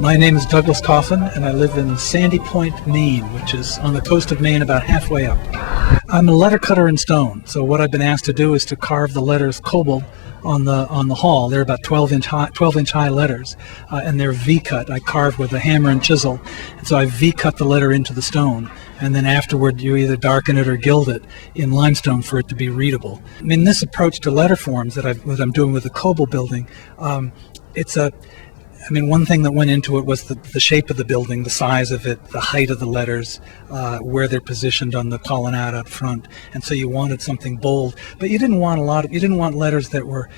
My name is Douglas Coffin, and I live in Sandpoint, Maine, which is on the coast of Maine about halfway up. I'm a letter cutter in stone, so what I've been asked to do is to carve the letters Koelbel on the hall. They're about 12-inch high letters, and they're V-cut. I carve with a hammer and chisel, and so I V-cut the letter into the stone, and then afterward you either darken it or gild it in limestone for it to be readable. I mean, this approach to letter forms that I'm doing with the Koelbel building, one thing that went into it was the shape of the building, the size of it, the height of the letters, where they're positioned on the colonnade out front, and so you wanted something bold, but you didn't want letters that were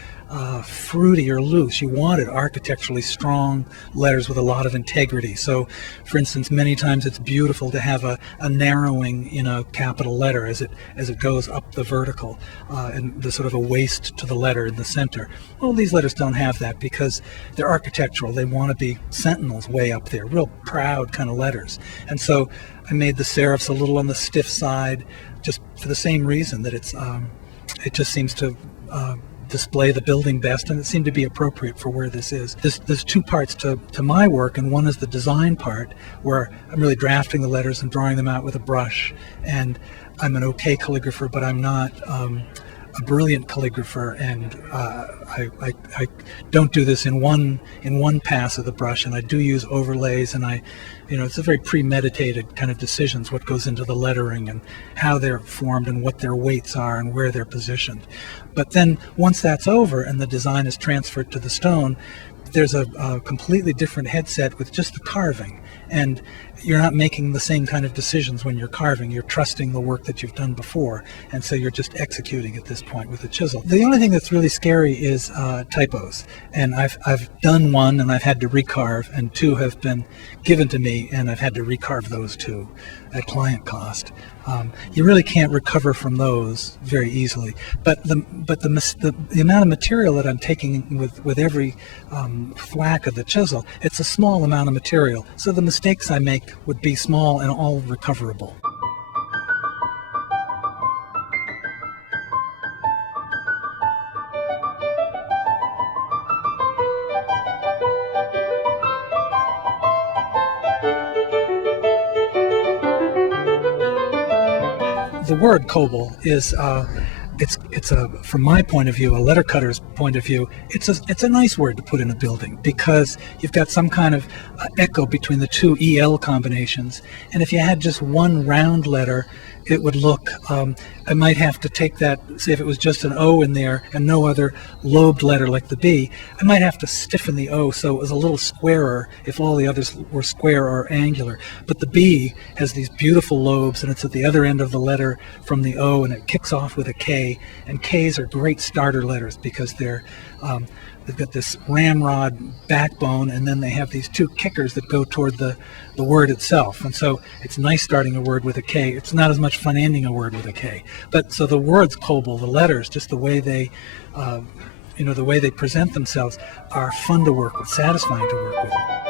fruity or loose. You wanted architecturally strong letters with a lot of integrity. So, for instance, many times it's beautiful to have a narrowing in a capital letter as it goes up the vertical, and the sort of a waist to the letter in the center. Well, these letters don't have that because they're architectural. They want to be sentinels way up there, real proud kind of letters. And so I made the serifs a little on the stiff side, just for the same reason that it just seems to display the building best, and it seemed to be appropriate for where this is. There's two parts to my work, and one is the design part, where I'm really drafting the letters and drawing them out with a brush, and I'm an okay calligrapher, but I'm not a brilliant calligrapher, and I don't do this in one pass of the brush, and I do use overlays, and it's a very premeditated kind of decisions, what goes into the lettering and how they're formed and what their weights are and where they're positioned. But then once that's over and the design is transferred to the stone, there's a completely different headset with just the carving, and you're not making the same kind of decisions when you're carving. You're trusting the work that you've done before, and so you're just executing at this point with a chisel. The only thing that's really scary is typos, and I've done one and I've had to recarve, and two have been given to me and I've had to recarve those two at client cost. You really can't recover from those very easily, but the amount of material that I'm taking with every thwack of the chisel, it's a small amount of material, so the mistakes I make would be small and all recoverable. The word Koelbel is it's from my point of view, a lettercutter's point of view, it's a nice word to put in a building because you've got some kind of echo between the two EL combinations, and if you had just one round letter, it would look, I might have to take that, say if it was just an O in there and no other lobed letter like the B, I might have to stiffen the O so it was a little squarer if all the others were square or angular. But the B has these beautiful lobes, and it's at the other end of the letter from the O, and it kicks off with a K, and Ks are great starter letters because they've got this ramrod backbone, and then they have these two kickers that go toward the word itself. And so it's nice starting a word with a K. It's not as much fun ending a word with a K. But so the words Koelbel, the letters, just the way they, the way they present themselves, are fun to work with, satisfying to work with.